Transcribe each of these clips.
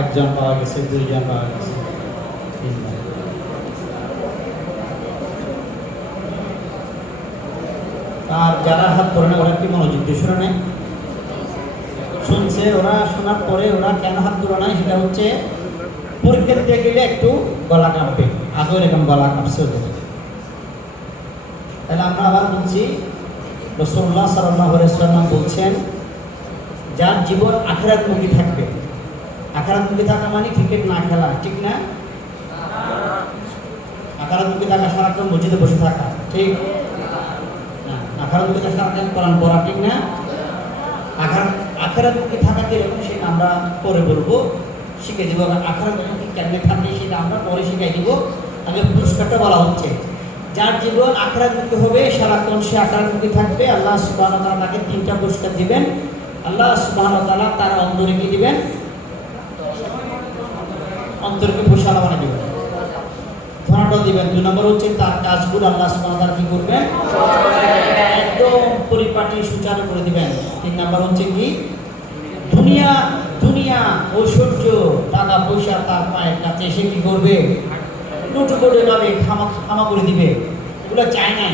একজন পাওয়া গেছে, দুইজন পাওয়া গেছে, তিনজন। আর যারা হাত ধরে না ওরা কি মনোযোগ দিয়ে শুনে নেয়? শুনছে, ওরা শোনার পরে ওরা কেন হাত ধরে নাই সেটা হচ্ছে পরীক্ষা দিতে গেলে একটু গলা কাঁপবে, আগেও এরকম গলা কাঁপছে ওদের। তাহলে আমরা আবার বলছি, রাসূলুল্লাহ সাল্লাল্লাহু আলাইহি ওয়াসাল্লাম বলছেন যার জীবন আখিরাতমুখী থাকবে। আখিরাতমুখী থাকা মানে ক্রিকেট না খেলা, ঠিক না? আখিরাতমুখী থাকা সারাক্ষণ মসজিদে বসে থাকা, ঠিক না? আখিরাতমুখী থাকা সারাক্ষণ কোরআন পড়া, ঠিক না? আখিরাতমুখী থাকা কিরকম সেটা আমরা পরে বলবো, শিখে দেবো। আখিরাতমুখী কেমনে থাকবে সেটা আমরা পরে শিখাই দিব। আগে পুরস্কারটা বলা হচ্ছে, যার জীবন আখিরাতমুখী হবে সারাক্ষণ সে আখিরাতমুখী থাকবে, আল্লাহ সুবহানাহু ওয়া তাআলা তাকে তিনটা পুরস্কার দিবেন। আল্লাহ সুবহানাহু ওয়া তাআলা তার অন্তরে কি দিবেন? অন্তরকে প্রশালা বানিয়ে দিবেন, ধনাটা দিবেন। 2 নম্বর হচ্ছে তার কাজগুলো আল্লাহ সুবহানাহু ওয়া তাআলা কি করবেন? একদম পরিপাটি সুচারু করে দিবেন। 3 নম্বর হচ্ছে কি? দুনিয়া দুনিয়া ঐশ্বর্য টাকা পয়সা তার পায়ের কাছে এসে কি করবে? লুটু করে যাবে, খামা করে দিবে। এগুলো চাই নাই,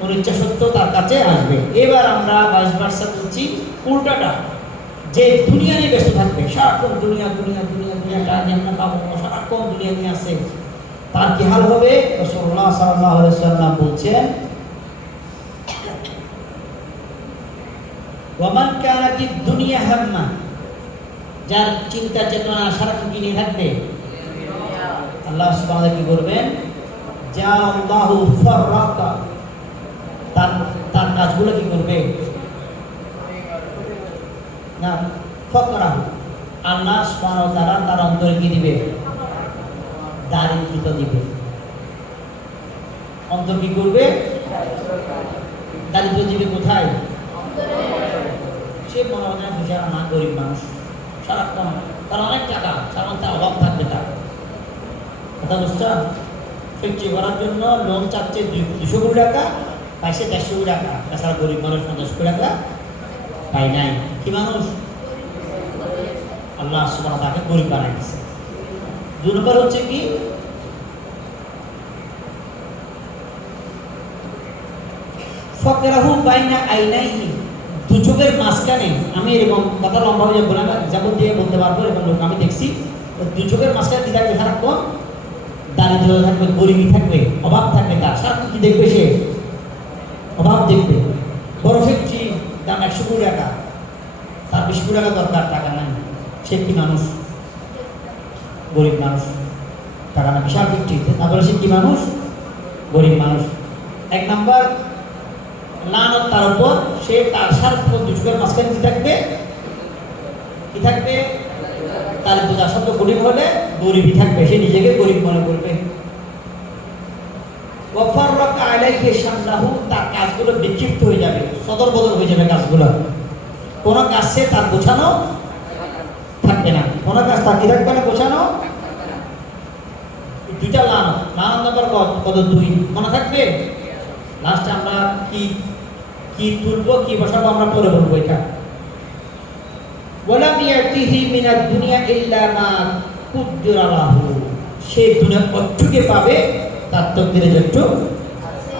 ওর ইচ্ছা সত্ত্বেও তার কাছে আসবে। এবার আমরা 22 বলছি উল্টাটা, যে দুনিয়া নিয়ে ব্যস্ত থাকবে, সারাক্ষণ দুনিয়া দুনিয়া দুনিয়া দুনিয়াটা যেমন পাবো, সারাক্ষণ দুনিয়া নিয়ে আসে, তার কি হাল হবে? রাসূলুল্লাহ সাল্লাল্লাহু আলাইহি ওয়াসাল্লাম বলছেন, ওয়ামান কানাতিদ দুনিয়া হাম্মা, যার চিন্তা চেতনা সারাক্ষণ কি নিয়ে থাকবে? আল্লাহ সুবহানাহু ওয়া তাআলা কি করবেন? যা আল্লাহু ফাররাকা, তার কাজগুলো কি করবে? না ফকরাহ, আল্লাহ সুবহানাহু ওয়া তাআলা তার অন্তরে কি দিবে? দারিদ্রতা দিবে। অন্তর কি করবে? দারিদ্র দিবে। কোথায়? সে মনে হয় না গরিব মানুষ, সারাক্ষণ তার অনেক টাকা, সারাক্ষণ তার অভাব থাকবে। তার কথা বুঝতে, ফ্যাক্টরি করার জন্য লোন চাচ্ছে 200 কোটি টাকা, পাইছে 150 কোটি টাকা। তাছাড়া গরিব মানুষ 50 কোটি টাকা পাই নাই। কি মানুষ? আল্লাহ সুবহানাহু ওয়া তাআলা গরিব বানাই দিয়েছে। 2 নম্বর হচ্ছে কি? ফাকরাহু বাইনা আইনাইহি, দু চোখের মাঝখানে। আমি এরকম কথা লম্বা হয়ে যাবো না, যেমন দিয়ে বলতে পারবো, এরকম লোক আমি দেখছি। 2 চোখের মাঝখানে কি থাকবে? সারাক্ষণ দারিদ্র থাকবে, গরিবী থাকবে, অভাব থাকবে। তার সারাক্ষণ কি দেখবে? সে অভাব দেখবে। বড় ফ্যাক্টরি, দাম 100 কোটি টাকা, তার 20 কোটি টাকা দরকার, টাকা নাই। সে কি মানুষ? গরিব মানুষ, টাকা না, বিশাল ফ্যাক্টরিতে, তারপরে সে কি মানুষ? গরিব মানুষ। 1 নম্বর লানত তার উপর, সে তার সারাক্ষণ 2 চোখের মাঝখানে কি থাকবে? কি থাকবে? দারিদ্রতা। শব্দ গরিব হলে গরিবই থাকবে, সে নিজেকে গরিব মনে করবে। ওয়াফাররাকা আলাইহি শামলাহু, তার কাজগুলো বিক্ষিপ্ত হয়ে যাবে, সদর বদল হয়ে যাবে কাজগুলো। কোন কাজ সে তার গোছানো থাকবে না, কোন কাজ তার কি থাকবে না? গোছানো। 2টা লানত। লানত নাম্বার কত? 2 মনে থাকবে। লাস্টে আমরা কি কি তুলবো, কি বসাবো আমরা পরে বলবো। এটা ওয়ালাম ইয়াতিহি মিনাদ দুনিয়া ইল্লা মা কুদ্দিরা লাহু, সে দুনিয়া কতটুকু পাবে তার তকদিরে যতটুকু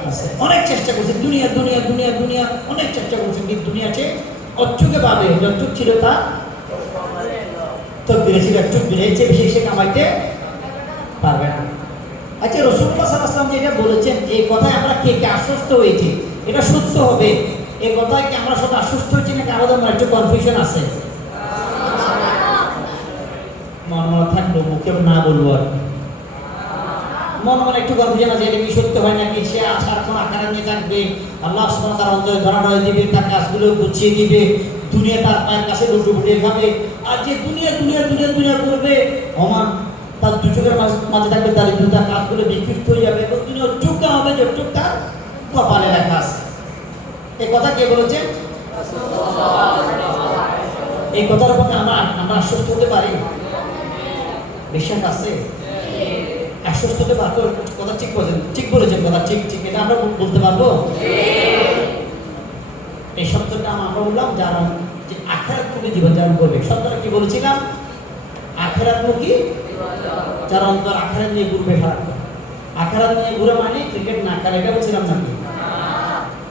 আছে। অনেক চেষ্টা করছে, দুনিয়া দুনিয়া দুনিয়া দুনিয়া, অনেক চেষ্টা করছে, কিন্তু দুনিয়াতে কতটুকু পাবে? যতটুকু ছিল তার তকদিরে ছিল, একটু বেড়েছে, বেশি সে কামাইতে পারবে না। আচ্ছা, রাসূলুল্লাহ সাল্লাল্লাহু আলাইহি ওয়াসাল্লাম যেটা বলেছেন, এই কথায় আমরা কে কে আশ্বস্ত হয়েছি? এটা সত্য হবে, এই কথায় কি আমরা সব আশ্বস্ত হয়েছি নাকি আমাদের মনে একটু কনফিউশন আছে? মনে থাকলো, মুখে না বলবো, আর মনে একটু কনফিউশন আছে, এটা কি সত্য হয় নাকি? সে সারাক্ষণ আকারে নিয়ে থাকবে, আল্লাহ সুবহানাহু ওয়া তাআলা অন্তরে ধরা দিবে, তার কাজগুলো গুছিয়ে দিবে, দুনিয়া তার পায়ের কাছে লুটু ফুটিয়ে খাবে। আর যে দুনিয়া দুনিয়া দুনিয়া দুনিয়া করবে, ওমান তার 2 চোখের মাঝে থাকবে দারিদ্রতা, কাজগুলো বিক্ষিপ্ত হয়ে যাবে, দুনিয়া চুক্কা হবে যতটুক তার কপালে লেখা আছে। এই কথা কে বলেছেন? এই কথার উপর আমরা আশ্বস্ত হতে পারি? বিশ্বাস আছে? আশ্বস্ত হতে পারবো? কথা ঠিক বলেছেন, ঠিক বলেছেন, কথা ঠিক ঠিক, এটা আমরা বলতে পারবো। এই শব্দটা আমরা বললাম যারা যে আখিরাত থেকে জীবন যাপন করবে। শব্দটা কি বলেছিলাম? আখিরাত আখেরাতমুখী, যার অন্তর আখেরাত নিয়ে ঘুরবে সারাক্ষণ। আখেরাত নিয়ে ঘুরে মানে ক্রিকেট না খেলা, এটা বলছিলাম নাকি?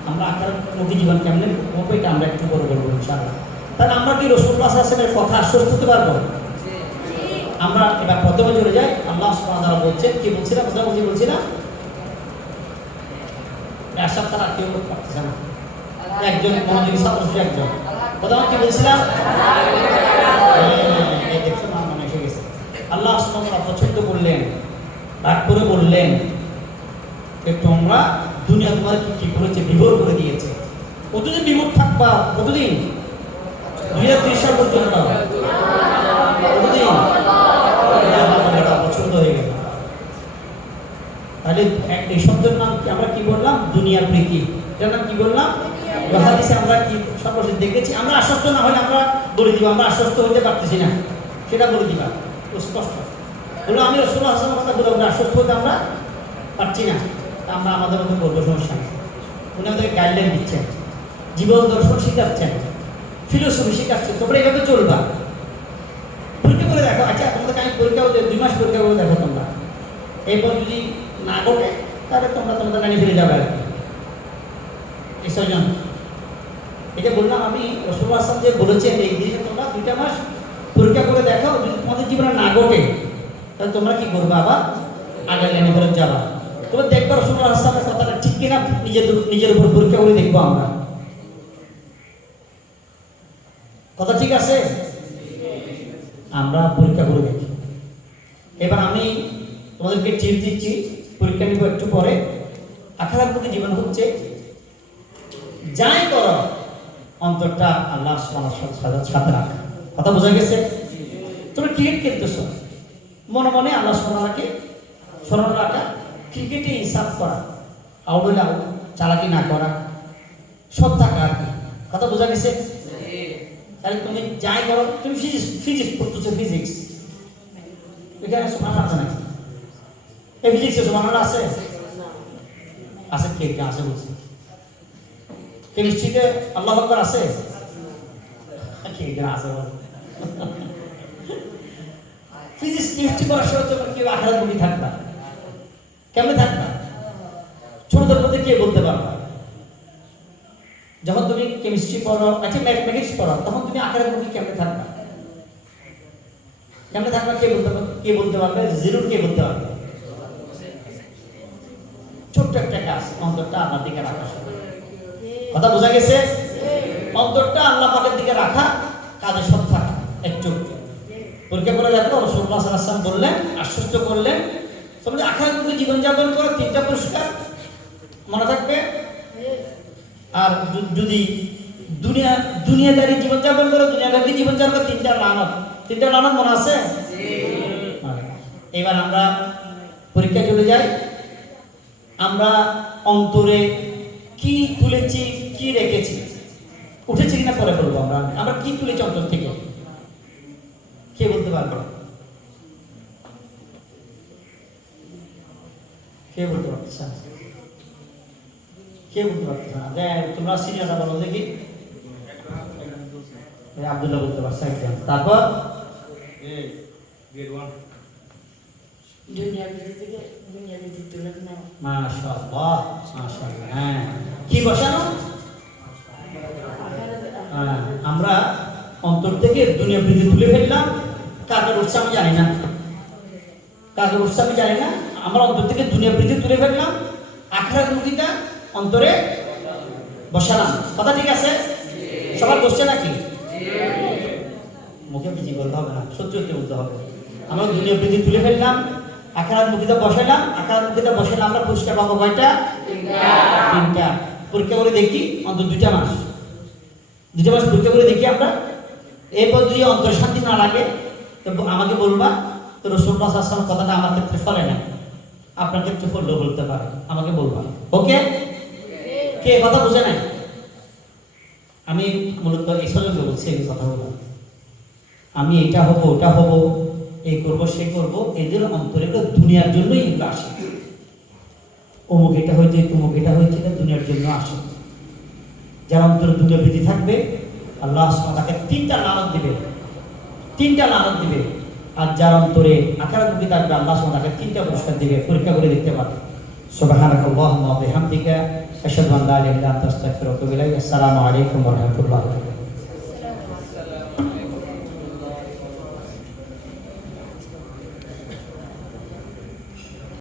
আমরা আখেরাতমুখী জীবন কেমনে করবো এটা আমরা একটু বড় করবো ইনশাআল্লাহ। তাহলে আমরা কি রাসূলুল্লাহ সাল্লাল্লাহু আলাইহি ওয়াসাল্লামের কথা আশ্বস্ত হতে পারবো? আমরা এবার প্রথমে চলে যাই। আল্লাহ সুবহানাহু ওয়া তাআলা বলছেন, কি বলছিলাম? প্রথমে বলছিলাম আশা তারা কেউ করতে পারতেছে না, একজন মনোযোগী ছাত্র, একজন প্রথমে কি বলছিলাম? দেখছেন আমার মনে এসে গেছে। আল্লাহ সুবহানাহু ওয়া তাআলা পছন্দ করলেন, রাগ করে বললেন যে তোমরা দুনিয়া তোমার কি করেছে, বিভোর করে দিয়েছে। কতদিন বিভোর থাকবা? কতদিন? 2030 সাল পর্যন্ত। কতদিন? পছন্দ হয়ে গেল। তাহলে এই শব্দের নাম কি? আমরা কি বললাম? দুনিয়া প্রীতি। এটার নাম কি বললাম? হাদিসে আমরা কি সর্বশেষ দেখেছি? আমরা আশ্বস্ত না হলে আমরা বলে দিব আমরা আশ্বস্ত হতে পারতেছি না, সেটা বলে দিবা স্পষ্ট। বলো আমি রাসূলুল্লাহ সাল্লাল্লাহু আলাইহি ওয়াসাল্লামের কথা বলে আশ্বস্ত হতে আমরা পারছি না, আমরা আমাদের মতো করবো, সমস্যা নেই। উনি আমাদেরকে গাইডলাইন দিচ্ছেন, জীবন দর্শন শিখাচ্ছেন, ফিলোসফি শিখাচ্ছেন, তোমরা এইভাবে চলবা। পরীক্ষা করে দেখো। আচ্ছা তোমাদেরকে আমি পরীক্ষা 2 মাস পরীক্ষা করে দেখো তোমরা, এরপর যদি না ঘটে তাহলে তোমরা তোমাদের লাইনে ফিরে যাবে আর কি। এই 6 জন এটা বললাম আমি। রাসূলুল্লাহ সাল্লাল্লাহু আলাইহি ওয়াসাল্লাম যে বলেছেন এই জিনিসটা তোমরা 2টা মাস পরীক্ষা করে দেখো, যদি তোমাদের জীবনে না ঘটে তাহলে তোমরা কি করবে? আবার আগের লাইনে ফেরত যাবা। তোমরা দেখবে রাসূলুল্লাহ সাল্লাল্লাহু আলাইহি ওয়াসাল্লামের কথাটা ঠিক কিনা নিজের উপর পরীক্ষা করে দেখবো আমরা। কথা ঠিক আছে? আমরা পরীক্ষা করে দেখি। এবার আমি তোমাদেরকে টিপস দিচ্ছি, পরীক্ষা নিব একটু পরে। আখিরাতমুখী জীবন হচ্ছে যাই করো অন্তরটা আল্লাহ সুবহানাহু ওয়া তাআলার সাথে রাখা। কথা বোঝা গেছে? তোমরা ক্রিকেট খেলতেছো, মনে মনে আল্লাহ সুবহানাহু ওয়া তাআলাকে স্মরণ রাখা, ক্রিকেটে হিসাব করা, আউট হলে আউট, চালাকি না করা, সব থাকা আর কি। কথা বোঝা গেছে? তাহলে তুমি যাই করো, তুমি ফিজিক্স পড়তেছো, ফিজিক্স এখানে সুবহানাল্লাহ আছে নাকি? এই ফিজিক্সে সুবহানাল্লাহ আছে? আছে কে কে আছে বলছে? কেমিস্ট্রিতে আল্লাহু আকবার আছে? কে কে আছে বল? ফিজিক্স কেমিস্ট্রি পড়ার সময় তোমরা কি আখিরাতমুখী থাকবা? কেমনে থাকবা? ছোটদের মধ্যে কে বলতে পারবা? যখন তুমি কেমিস্ট্রি পড়ো, আচ্ছা ম্যাথমেটিক্স পড়ো, তখন তুমি আখিরাতমুখী কেমনে থাকবা? কেমনে থাকবা কে বলতে পারবে? জিরো কে বলতে পারবে? ছোট্ট একটা কাজ, অন্তরটা আল্লাহর দিকে রাখা। কথা বোঝা গেছে? অন্তরটা আল্লাহ পাকের দিকে রাখা, কাজে সৎ থাকা। একটু পরীক্ষা করে দেখো। রাসূলুল্লাহ সাল্লাল্লাহু আলাইহি ওয়াসাল্লাম বললেন, আশ্বস্ত করলেন, তোমরা আখিরাতমুখী জীবনযাপন করো, 3টা পুরস্কার মনে থাকবে। আর যদি দুনিয়াদারি জীবনযাপন করো, দুনিয়াদারি জীবনযাপন করো, 3টা লানত। 3টা লানত মনে আছে? এবার আমরা পরীক্ষা চলে যাই। আমরা অন্তরে কি তুলেছি, কি রেখেছি, উঠেছি কিনা পরে বলবো। আমরা কি তুলেছি অন্তর থেকে, কে বলতে পারবে? কে বলতে পারছে? কে বলতে পারছে না? তোমরা সিনিয়ররা বলো দেখি। আব্দুল্লাহ বলতে পারছে একজন। তারপর মাশাআল্লাহ, মাশাআল্লাহ। হ্যাঁ, কি বসানো? আমরা অন্তর থেকে দুনিয়া প্রীতি তুলে ফেললাম। কাকে উঠছে আমি জানি না, কাকে উঠছে আমি জানি না। আমরা অন্তর থেকে দুনিয়া প্রীতি তুলে ফেললাম, আখিরাতমুখীটা অন্তরে বসালাম। কথা ঠিক আছে? সবার বসছে নাকি? মুখে বিজি বলতে হবে না, সত্যি সত্যি বলতে হবে। আমরা দুনিয়া প্রীতি তুলে ফেললাম, আখিরাতমুখীটা বসালাম। আখিরাতমুখীটা বসালে আমরা পুরস্কার পাবো কয়টা? 3টা। পরীক্ষা করে দেখি অন্তত 2টা মাস। 2টা মাস পরীক্ষা করে দেখি আমরা। এরপর যদি অন্তর শান্তি না লাগে তো আমাকে বলবা। তো রাসূলুল্লাহ সাল্লাল্লাহু আলাইহি ওয়াসাল্লাম কথাটা আমার ক্ষেত্রে ফলে না, আপনার ক্ষেত্রে ফললেও বলতে পারে, আমাকে বলবা। ওকে? কে কথা বুঝে নাই? আমি মূলত এই সজনকে বলছি এই কথা বললাম। আমি এটা হবো, ওটা হবো, এই করবো, সে করবো, এদের অন্তরে দুনিয়ার জন্যই এগুলো আসে। অমুক এটা হয়েছে, তমুক এটা হয়েছে, এটা দুনিয়ার জন্য আসে। যার অন্তরে দুনিয়া প্রীতি থাকবে, আল্লাহ তাকে 3টা লানত দিবে। 3টা লানত দিবে। আর যার অন্তরে আকারামুখী থাকবে আল্লাহ সুবহানাহু ওয়া তাআলা তিনটা পুরস্কার দিবে, পরীক্ষা করে দেখতে পারবে। সুবহানাকাল্লাহুম্মা ওয়া বিহামদিকা আশহাদু আন লা ইলাহা ইল্লা আনতা আস্তাগফিরুকা ওয়া আতুবু ইলাইক। আসসালামু আলাইকুম ওয়া রাহমাতুল্লাহি ওয়া বারাকাতুহু।